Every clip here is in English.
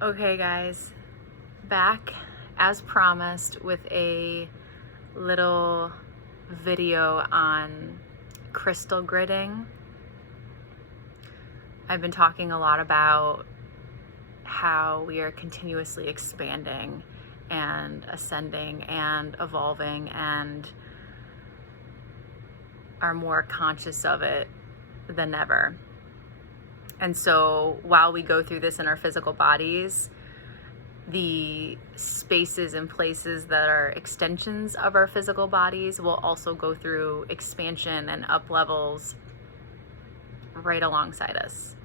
Okay guys, back as promised with a little video on crystal gridding. I've been talking a lot about how we are continuously expanding and ascending and evolving and are more conscious of it than ever. And so while we go through this in our physical bodies, the spaces and places that are extensions of our physical bodies will also go through expansion and up levels right alongside us.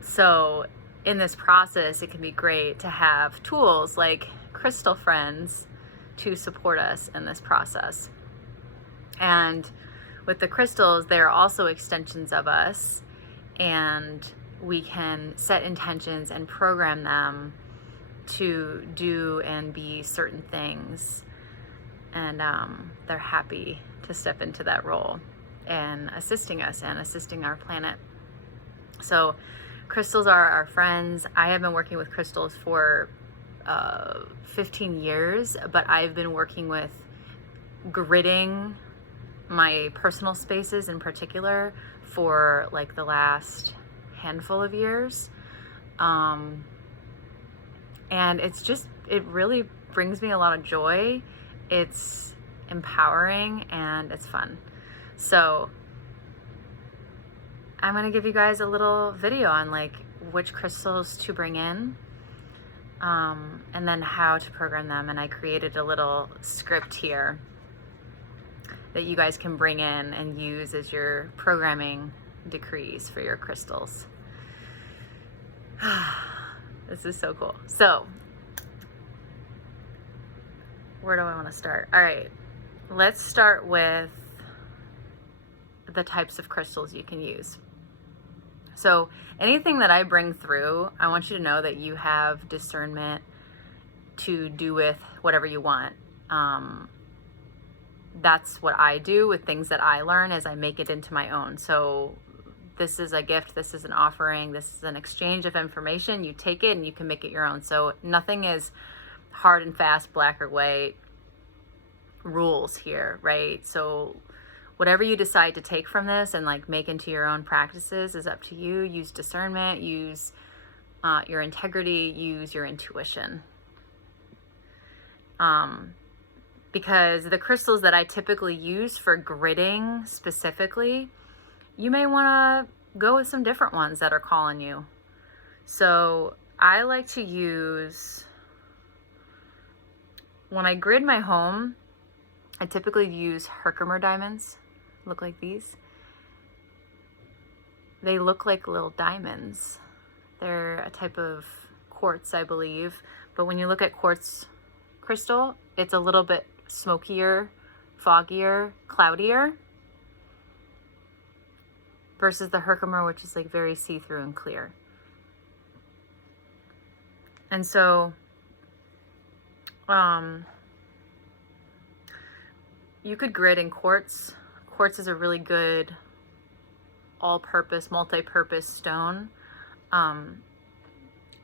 So in this process, it can be great to have tools like crystal friends to support us in this process. And with the crystals, they're also extensions of us, and we can set intentions and program them to do and be certain things. And they're happy to step into that role and assisting us and assisting our planet. So crystals are our friends. I have been working with crystals for 15 years, but I've been working with gridding my personal spaces in particular for like the last handful of years. And it really brings me a lot of joy. It's empowering and it's fun. So I'm going to give you guys a little video on like which crystals to bring in, and then how to program them. And I created a little script here that you guys can bring in and use as your programming decrees for your crystals. This is so cool. So where do I want to start? All right, let's start with the types of crystals you can use. So anything that I bring through, I want you to know that you have discernment to do with whatever you want. That's what I do with things that I learn, is I make it into my own. So this is a gift, this is an offering, this is an exchange of information. You take it and you can make it your own. So nothing is hard and fast, black or white rules here, right? So whatever you decide to take from this and like make into your own practices is up to you. Use discernment, use your integrity, use your intuition. Because the crystals that I typically use for gridding specifically, you may want to go with some different ones that are calling you. So I like to use, when I grid my home, I typically use Herkimer diamonds. Look like these. They look like little diamonds. They're a type of quartz, I believe. But when you look at quartz crystal, it's a little bit smokier, foggier, cloudier, versus the Herkimer, which is like very see-through and clear. And so you could grid in quartz. Quartz is a really good all-purpose, multi-purpose stone.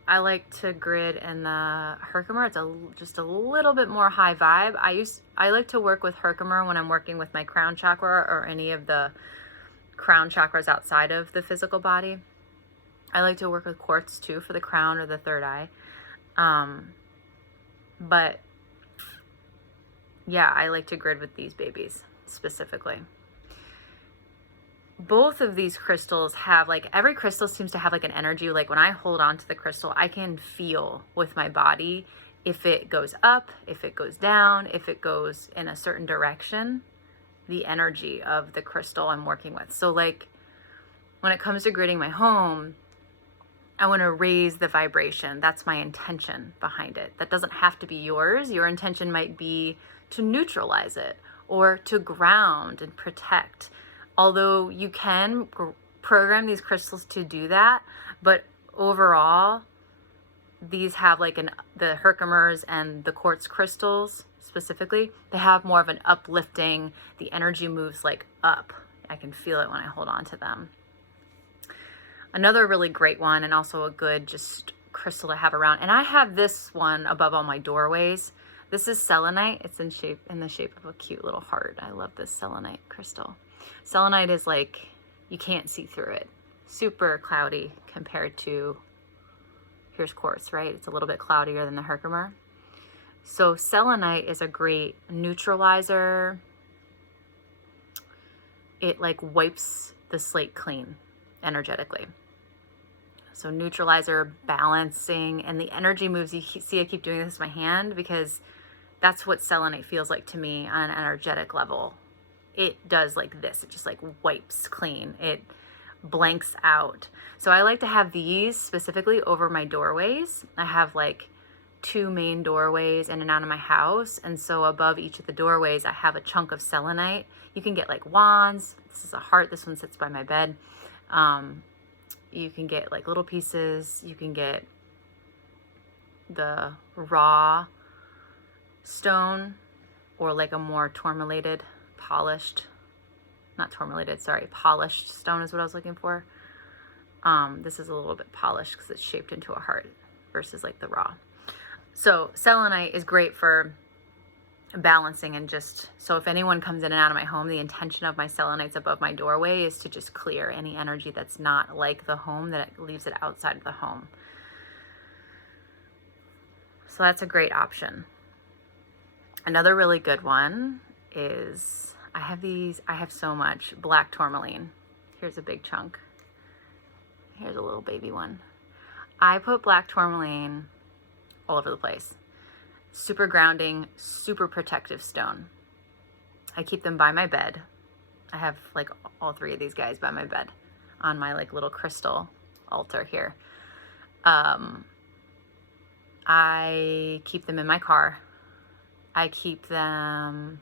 I like to grid in the Herkimer. It's just a little bit more high vibe. I like to work with Herkimer when I'm working with my crown chakra or any of the crown chakras outside of the physical body. I like to work with quartz too for the crown or the third eye. But yeah, I like to grid with these babies specifically. Both of these crystals have, like, every crystal seems to have like an energy. Like when I hold on to the crystal, I can feel with my body if it goes up, if it goes down, if it goes in a certain direction, the energy of the crystal I'm working with. So like when it comes to gridding my home, I want to raise the vibration. That's my intention behind it. That doesn't have to be yours. Your intention might be to neutralize it or to ground and protect. Although you can program these crystals to do that, but overall, these have like the Herkimers and the quartz crystals specifically, they have more of an uplifting, the energy moves like up. I can feel it when I hold on to them. Another really great one, and also a good just crystal to have around. And I have this one above all my doorways. This is selenite. It's in the shape of a cute little heart. I love this selenite crystal. Selenite is like, you can't see through it. Super cloudy compared to, here's quartz, right? It's a little bit cloudier than the Herkimer. So selenite is a great neutralizer. It like wipes the slate clean energetically. So neutralizer, balancing, and the energy moves. You see I keep doing this with my hand because that's what selenite feels like to me on an energetic level. It does like this. It just like wipes clean. It blanks out. So I like to have these specifically over my doorways. I have like 2 main doorways in and out of my house. And so above each of the doorways, I have a chunk of selenite. You can get like wands. This is a heart. This one sits by my bed. You can get like little pieces. You can get the raw stone or like a more polished stone is what I was looking for. This is a little bit polished because it's shaped into a heart versus like the raw. So selenite is great for balancing, and just so if anyone comes in and out of my home, the intention of my selenites above my doorway is to just clear any energy that's not like the home, that it leaves it outside of the home. So that's a great option. Another really good one is, I have so much black tourmaline. Here's a big chunk. Here's a little baby one. I put black tourmaline all over the place. Super grounding, super protective stone. I keep them by my bed. I have like all 3 of these guys by my bed on my like little crystal altar here. I keep them in my car. I keep them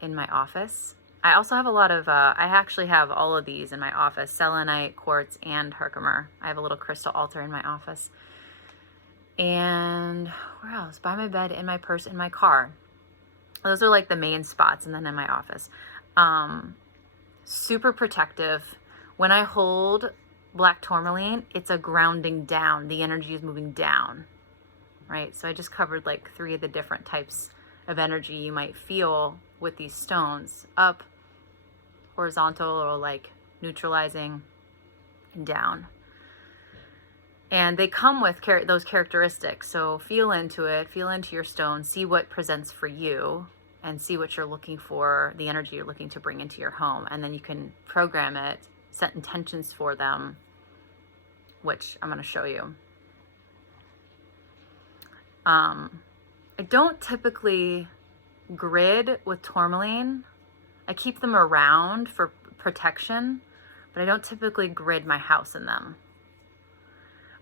in my office. I also have a lot of, I actually have all of these in my office: selenite, quartz, and Herkimer. I have a little crystal altar in my office. And where else? By my bed, in my purse, in my car. Those are like the main spots, and then in my office. Super protective. When I hold black tourmaline, it's a grounding down. The energy is moving down, right? So I just covered like 3 of the different types of energy you might feel with these stones: up, horizontal, or like neutralizing, and down. And they come with those characteristics. So feel into it, feel into your stone, see what presents for you, and see what you're looking for, the energy you're looking to bring into your home. And then you can program it, set intentions for them, which I'm going to show you. I don't typically grid with tourmaline. I keep them around for protection, but I don't typically grid my house in them.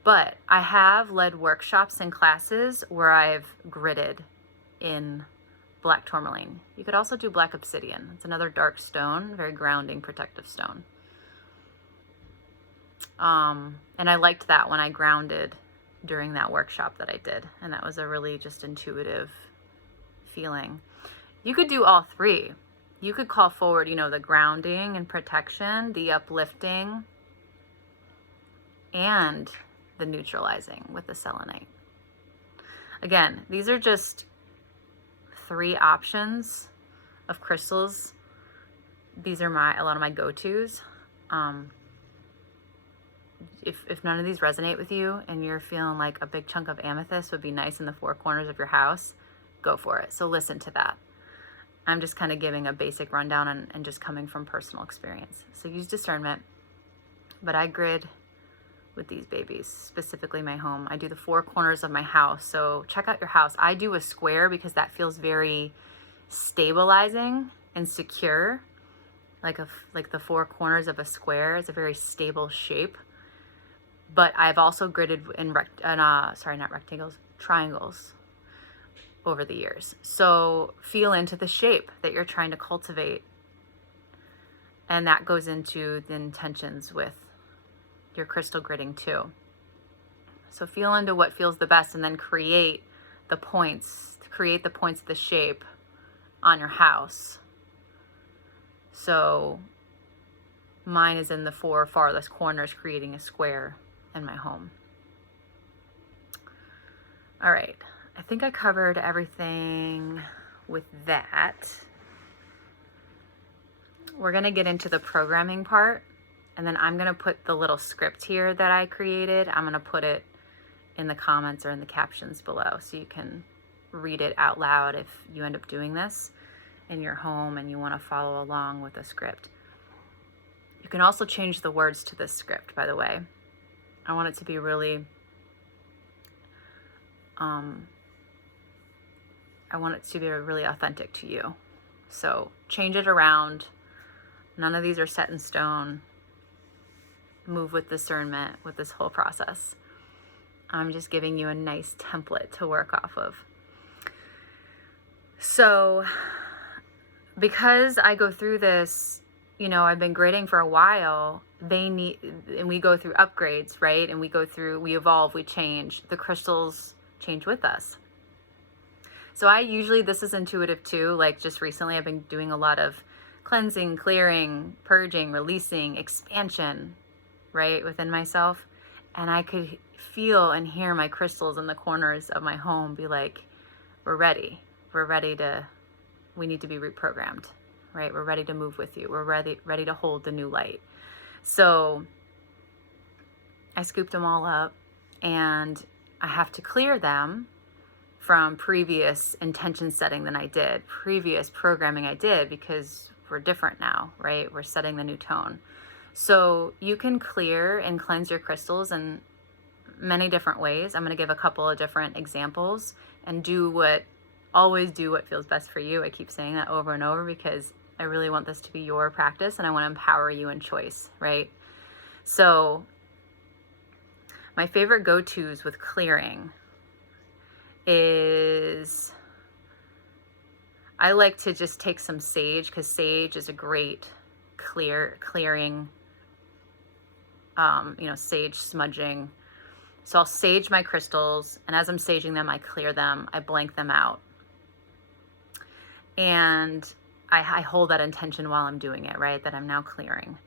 But I have led workshops and classes where I've gridded in black tourmaline. You could also do black obsidian. It's another dark stone, very grounding, protective stone. And I liked that when I grounded during that workshop that I did. And that was a really just intuitive feeling. You could do all 3. You could call forward, the grounding and protection, the uplifting, and the neutralizing with the selenite. Again, these are just 3 options of crystals. These are a lot of my go-tos. If none of these resonate with you and you're feeling like a big chunk of amethyst would be nice in the 4 corners of your house, go for it. So listen to that. I'm just kind of giving a basic rundown and just coming from personal experience. So use discernment. But I grid with these babies, specifically my home. I do the 4 corners of my house. So check out your house. I do a square because that feels very stabilizing and secure. Like the 4 corners of a square is a very stable shape. But I've also gridded in triangles over the years. So feel into the shape that you're trying to cultivate. And that goes into the intentions with your crystal gridding too. So feel into what feels the best, and then create the points of the shape on your house. So Mine is in the 4 farthest corners, creating a square in my home. All right, I think I covered everything with that. We're gonna get into the programming part, and then I'm gonna put the little script here that I created. I'm gonna put it in the comments or in the captions below so you can read it out loud if you end up doing this in your home and you wanna follow along with the script. You can also change the words to this script, by the way. I want it to be really, authentic to you. So change it around. None of these are set in stone. Move with discernment with this whole process. I'm just giving you a nice template to work off of. So because I go through this, I've been grading for a while, and we go through upgrades, right? And we evolve, we change. The crystals change with us. So this is intuitive too. Like just recently, I've been doing a lot of cleansing, clearing, purging, releasing, expansion, right, within myself. And I could feel and hear my crystals in the corners of my home be like, we're ready. We need to be reprogrammed, right? We're ready to move with you. We're ready to hold the new light. So I scooped them all up, and I have to clear them from previous intention setting than I did, previous programming I did, because we're different now, right? We're setting the new tone. So you can clear and cleanse your crystals in many different ways. I'm going to give a couple of different examples and always do what feels best for you. I keep saying that over and over because I really want this to be your practice and I want to empower you in choice, right? So my favorite go-tos with clearing is I like to just take some sage, because sage is a great clearing, sage smudging. So I'll sage my crystals, and as I'm saging them, I clear them, I blank them out. And I hold that intention while I'm doing it, right? That I'm now clearing.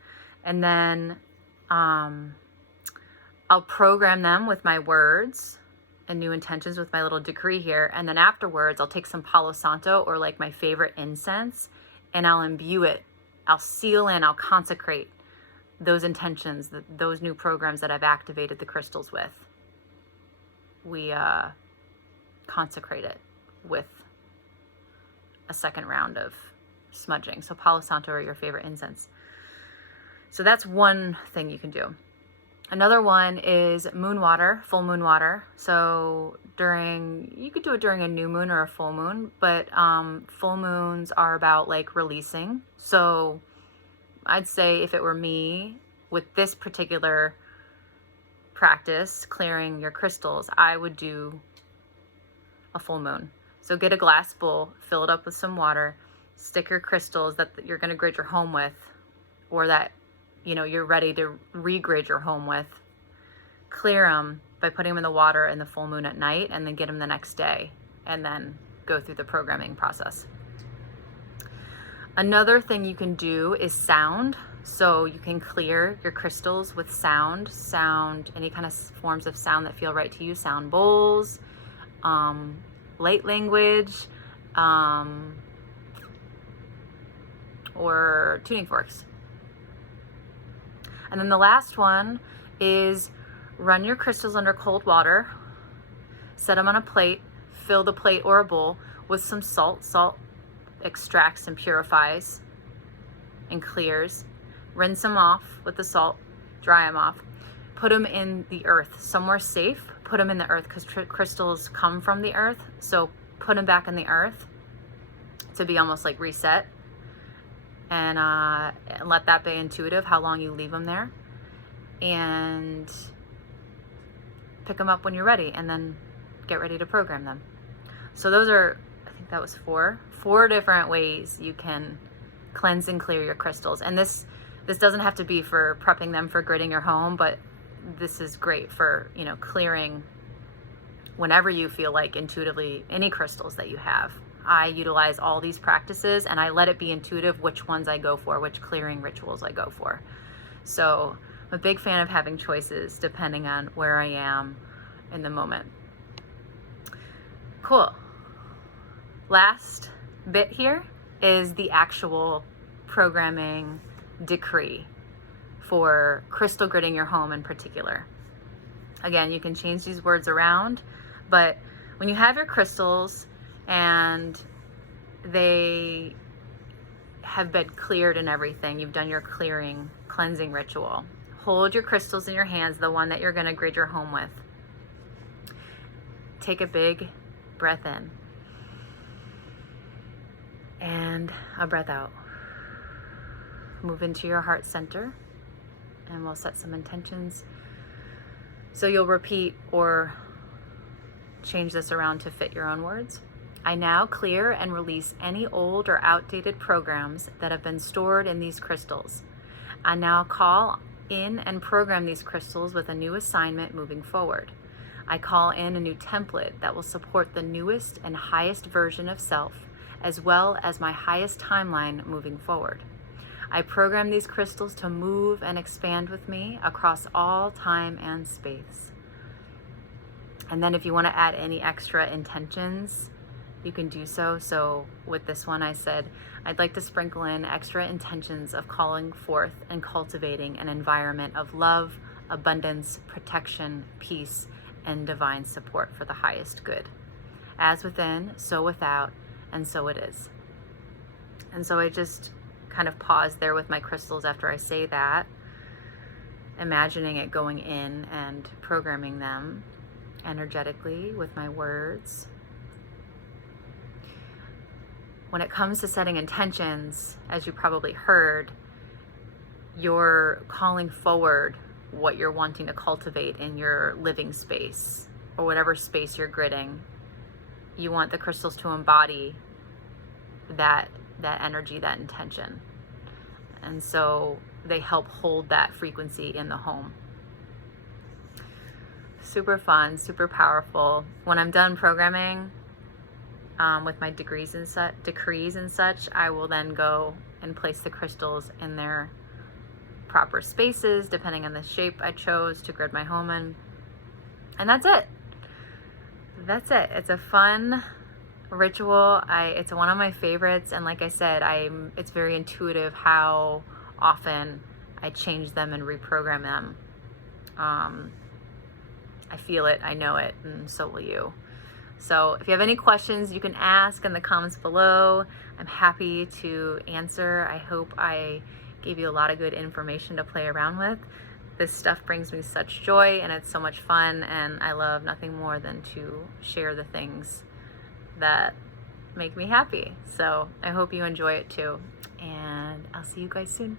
And then I'll program them with my words and new intentions with my little decree here. And then afterwards, I'll take some Palo Santo or like my favorite incense, and I'll imbue it. I'll seal in, I'll consecrate those intentions, those new programs that I've activated the crystals with. We consecrate it with a second round of smudging. So Palo Santo or your favorite incense. So that's one thing you can do. Another one is moon water, full moon water. So you could do it during a new moon or a full moon, but full moons are about like releasing. So I'd say if it were me with this particular practice, clearing your crystals, I would do a full moon. So get a glass bowl, fill it up with some water, stick your crystals that you're going to grid your home with, or that you're ready to regrid your home with. Clear them by putting them in the water in the full moon at night, and then get them the next day, and then go through the programming process. Another thing you can do is sound. So you can clear your crystals with sound, any kind of forms of sound that feel right to you. Sound bowls, light language, or tuning forks. And then the last one is run your crystals under cold water, set them on a plate, fill the plate or a bowl with some salt. Salt extracts and purifies and clears. Rinse them off with the salt, dry them off. Put them in the earth, somewhere safe. Put them in the earth because crystals come from the earth. So put them back in the earth to be almost like reset. And let that be intuitive how long you leave them there, and pick them up when you're ready, and then get ready to program them. So those are, I think that was four different ways you can cleanse and clear your crystals. And this doesn't have to be for prepping them for gridding your home, but this is great for clearing whenever you feel like intuitively any crystals that you have. I utilize all these practices, and I let it be intuitive which ones I go for, which clearing rituals I go for. So I'm a big fan of having choices depending on where I am in the moment. Cool. Last bit here is the actual programming decree for crystal gridding your home in particular. Again, you can change these words around, but when you have your crystals and they have been cleared and everything, you've done your cleansing ritual, hold your crystals in your hands, the one that you're going to grid your home with. Take a big breath in and a breath out. Move into your heart center, and we'll set some intentions. So you'll repeat or change this around to fit your own words. I now clear and release any old or outdated programs that have been stored in these crystals. I now call in and program these crystals with a new assignment moving forward. I call in a new template that will support the newest and highest version of self, as well as my highest timeline moving forward. I program these crystals to move and expand with me across all time and space. And then if you want to add any extra intentions, you can do so. So with this one, I said, I'd like to sprinkle in extra intentions of calling forth and cultivating an environment of love, abundance, protection, peace, and divine support for the highest good. As within, so without, and so it is. And so I just kind of pause there with my crystals after I say that, imagining it going in and programming them energetically with my words. When it comes to setting intentions, as you probably heard, you're calling forward what you're wanting to cultivate in your living space or whatever space you're gridding. You want the crystals to embody that energy, that intention. And so they help hold that frequency in the home. Super fun, super powerful. When I'm done programming with my decrees and such, I will then go and place the crystals in their proper spaces, depending on the shape I chose to grid my home in. And that's it. That's it. It's a fun ritual. It's one of my favorites, and like I said, it's very intuitive how often I change them and reprogram them. I feel it, I know it, and so will you. So if you have any questions, you can ask in the comments below. I'm happy to answer. I hope I gave you a lot of good information to play around with. This stuff brings me such joy, and it's so much fun, and I love nothing more than to share the things that make me happy. So I hope you enjoy it too, and I'll see you guys soon.